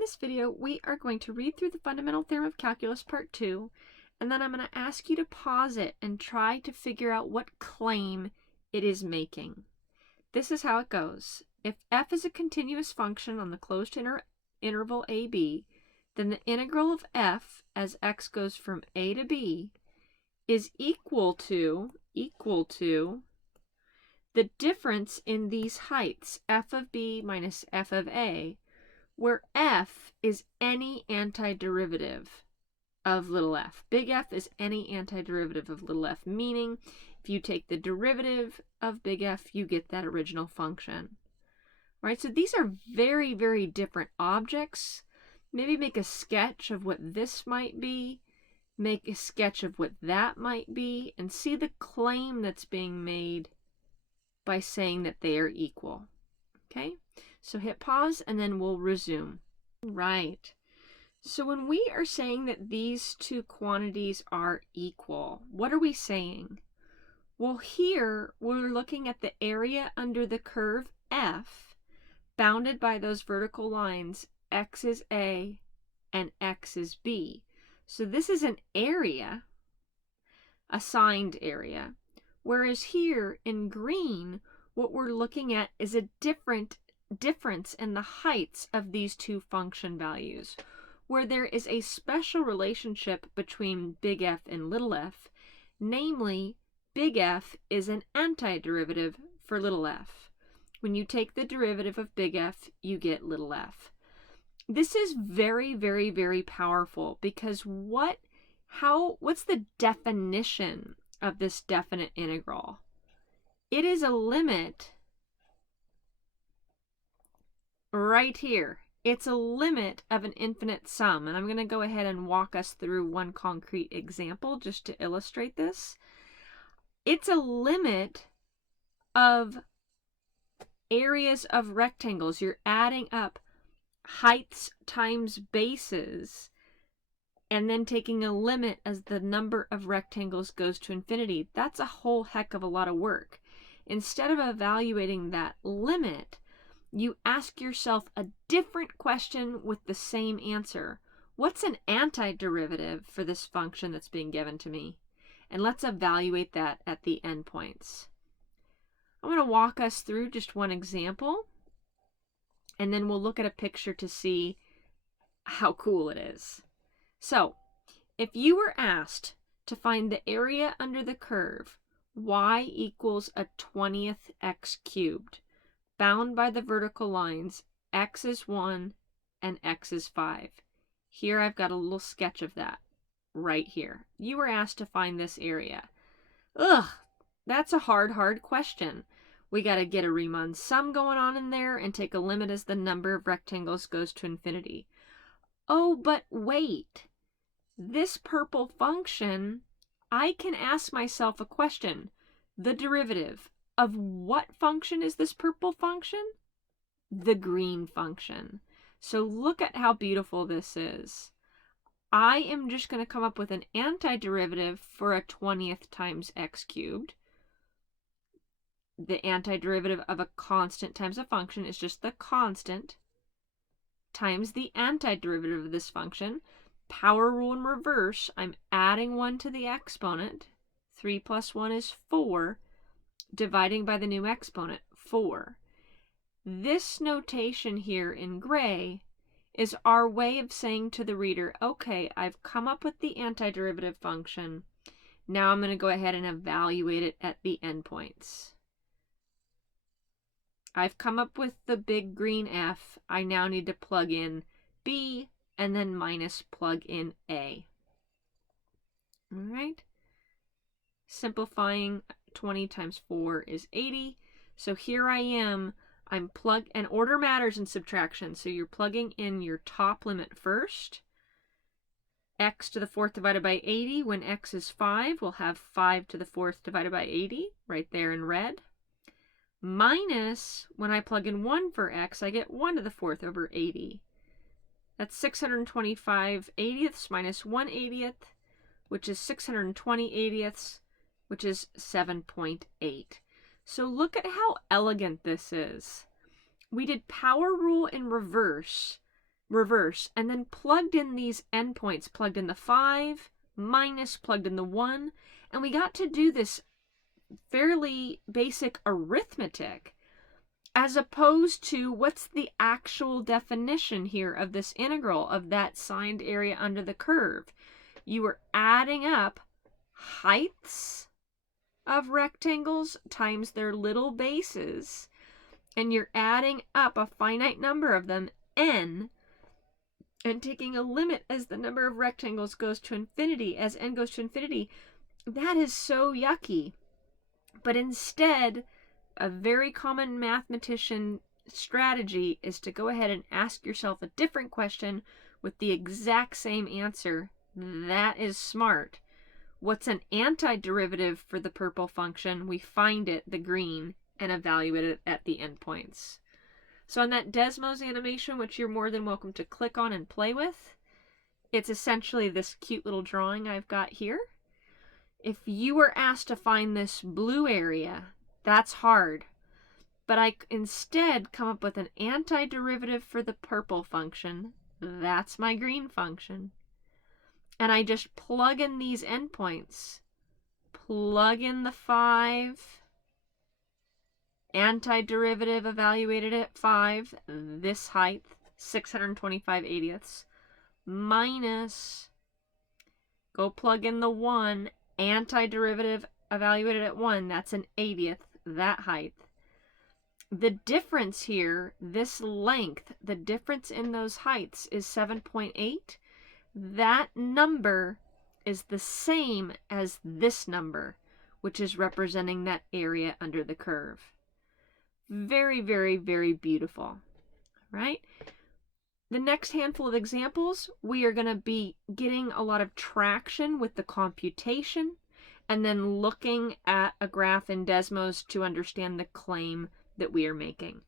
this video, we are going to read through the Fundamental Theorem of Calculus Part 2, and then I'm going to ask you to pause it and try to figure out what claim it is making. This is how it goes. If f is a continuous function on the closed interval ab, then the integral of f as x goes from a to b is equal to the difference in these heights, f of b minus f of a, where f is any antiderivative of little f. Big F is any antiderivative of little f, meaning if you take the derivative of big F, you get that original function. All right, so these are very, very different objects. Maybe make a sketch of what this might be, make a sketch of what that might be, and see the claim that's being made by saying that they are equal. Okay, so hit pause and then we'll resume. Right. So when we are saying that these two quantities are equal, what are we saying? Well, here we're looking at the area under the curve F, bounded by those vertical lines, x is A and x is B. So this is an area, assigned area, whereas here in green, what we're looking at is a difference in the heights of these two function values, where there is a special relationship between big F and little f, namely, big F is an antiderivative for little f. When you take the derivative of big F, you get little f. This is very, very, very powerful because what's the definition of this definite integral? It is a limit right here. It's a limit of an infinite sum, and I'm going to go ahead and walk us through one concrete example just to illustrate this. It's a limit of areas of rectangles. You're adding up heights times bases and then taking a limit as the number of rectangles goes to infinity. That's a whole heck of a lot of work. Instead of evaluating that limit, you ask yourself a different question with the same answer. What's an antiderivative for this function that's being given to me? And let's evaluate that at the endpoints. I'm going to walk us through just one example, and then we'll look at a picture to see how cool it is. So, if you were asked to find the area under the curve y equals a 20th x cubed, bound by the vertical lines x is 1 and x is 5. Here I've got a little sketch of that right here. You were asked to find this area. Ugh, that's a hard question. We got to get a Riemann sum going on in there and take a limit as the number of rectangles goes to infinity. Oh, but wait. This purple function, I can ask myself a question. The derivative of what function is this purple function? The green function. So look at how beautiful this is. I am just going to come up with an antiderivative for a 20th times x cubed. The antiderivative of a constant times a function is just the constant times the antiderivative of this function. Power rule in reverse, I'm adding 1 to the exponent. 3 plus 1 is 4. Dividing by the new exponent, 4. This notation here in gray is our way of saying to the reader, okay, I've come up with the antiderivative function. Now I'm going to go ahead and evaluate it at the endpoints. I've come up with the big green f. I now need to plug in b and then minus plug in a. All right. Simplifying, 20 times 4 is 80. So here I am. And order matters in subtraction. So you're plugging in your top limit first. X to the 4th divided by 80. When x is 5, we'll have 5 to the 4th divided by 80, right there in red. Minus, when I plug in 1 for x, I get 1 to the 4th over 80. That's 625 80ths minus 1 80th, which is 620 80ths, which is 7.8. So look at how elegant this is. We did power rule in reverse reverse, and then plugged in these endpoints, plugged in the 5, minus, plugged in the 1, and we got to do this fairly basic arithmetic, as opposed to what's the actual definition here of this integral of that signed area under the curve. You were adding up heights of rectangles times their little bases, and you're adding up a finite number of them, n, and taking a limit as the number of rectangles goes to infinity, as n goes to infinity. That is so yucky. But instead, a very common mathematician strategy is to go ahead and ask yourself a different question with the exact same answer. That is smart. What's an antiderivative for the purple function? We find it, the green, and evaluate it at the endpoints. So on that Desmos animation, which you're more than welcome to click on and play with, it's essentially this cute little drawing I've got here. If you were asked to find this blue area, that's hard. But I instead come up with an antiderivative for the purple function. That's my green function. And I just plug in these endpoints. Plug in the 5. Antiderivative evaluated at 5. This height, 625/80ths. Minus, go plug in the 1. Antiderivative evaluated at 1. That's an 80th, that height. The difference here, this length, the difference in those heights is 7.8. That number is the same as this number, which is representing that area under the curve. Very, very, very beautiful, right? The next handful of examples, we are going to be getting a lot of traction with the computation and then looking at a graph in Desmos to understand the claim that we are making.